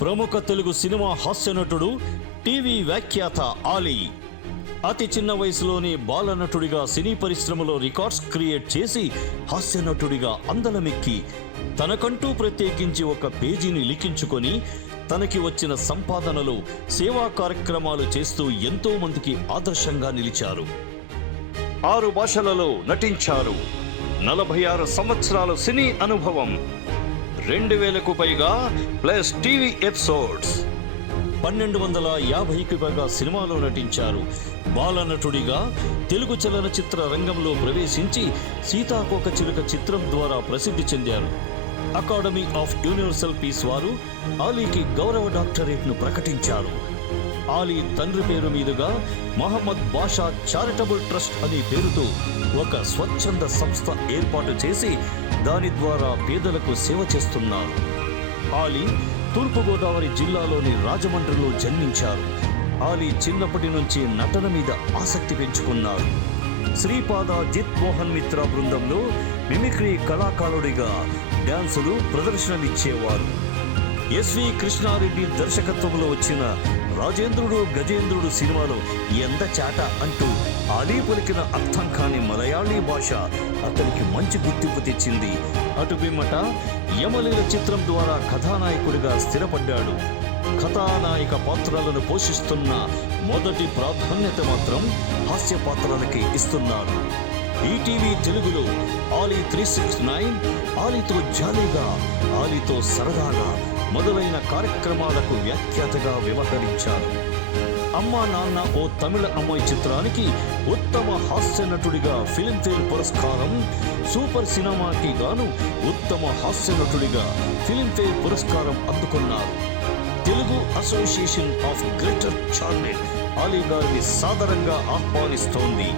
ప్రముఖ Telugu cinema హాస్యనటుడు, TV వ్యాఖ్యాత ఆలీ అతి చిన్న వయసులోనే బాలనటుడిగా సినీ పరిశ్రమలో రికార్డ్స్ క్రియేట్ చేసి హాస్యనటుడిగా అందలమెక్కి తనకంటూ ప్రత్యేకించి ఒక పేజీని లిఖించుకొని తనకి వచ్చిన సంపాదనలో సేవా కార్యక్రమాలు చేస్తూ ఎంతో మందికి ఆదర్శంగా నిలిచారు. 6 భాషలలో నటించారు. 46 సంవత్సరాల సినీ అనుభవం, 2000కు పైగా ప్లస్ టీవీ ఎపిసోడ్స్, 1250కి పైగా సినిమాలో నటించారు. బాలనటుడిగా తెలుగు చలనచిత్ర రంగంలో ప్రవేశించి సీతాకోకచిలుక చిత్రం ద్వారా ప్రసిద్ధి చెందారు. అకాడమీ ఆఫ్ యూనివర్సల్ పీస్ వారు ఆలీకి గౌరవ డాక్టరేట్ను ప్రకటించారు. ఆలీ తండ్రి పేరు మీదుగా మహమ్మద్ బాషా చారిటబుల్ ట్రస్ట్ అనే పేరుతో ఒక స్వచ్ఛంద సంస్థ ఏర్పాటు చేసి దాని ద్వారా పేదలకు సేవ చేస్తున్నారు. ఆలీ తూర్పుగోదావరి జిల్లాలోని రాజమండ్రిలో జన్మించారు. ఆలీ చిన్నప్పటి నుంచి నటన మీద ఆసక్తి పెంచుకున్నారు. శ్రీపాద జిత్ మోహన్ మిత్ర బృందంలో మిమిక్రీ కళాకారుడిగా డ్యాన్సులు ప్రదర్శనలిచ్చేవారు. ఎస్వి కృష్ణారెడ్డి దర్శకత్వంలో వచ్చిన రాజేంద్రుడు గజేంద్రుడు సినిమాలో ఎంత చాట అంటూ ఆలీ పలికిన అర్థం కాని మలయాళీ భాష అతనికి మంచి గుర్తింపు తెచ్చింది. అటు పిమ్మట యమలీల చిత్రం ద్వారా కథానాయకుడిగా స్థిరపడ్డాడు. కథానాయక పాత్రలను పోషిస్తున్న మొదటి ప్రాధాన్యత మాత్రం హాస్య పాత్రలకి ఇస్తున్నారు. ఈటీవీ తెలుగులో ఆలీ 369, ఆలీతో జాలీగా, ఆలీతో సరదాగా మొదలైన కార్యక్రమాలకు వ్యాఖ్యాతగా వ్యవహరించారు. అమ్మా నాన్న ఓ తమిళ అమ్మాయి చిత్రానికి ఉత్తమ హాస్య నటుడిగా ఫిలింఫేర్ పురస్కారం, సూపర్ సినిమాకి గాను ఉత్తమ హాస్య నటుడిగా ఫిలింఫేర్ పురస్కారం అందుకున్నారు. Telugu association of greater Charlotte Ali గారిని సాదరంగా ఆహ్వానిస్తోంది.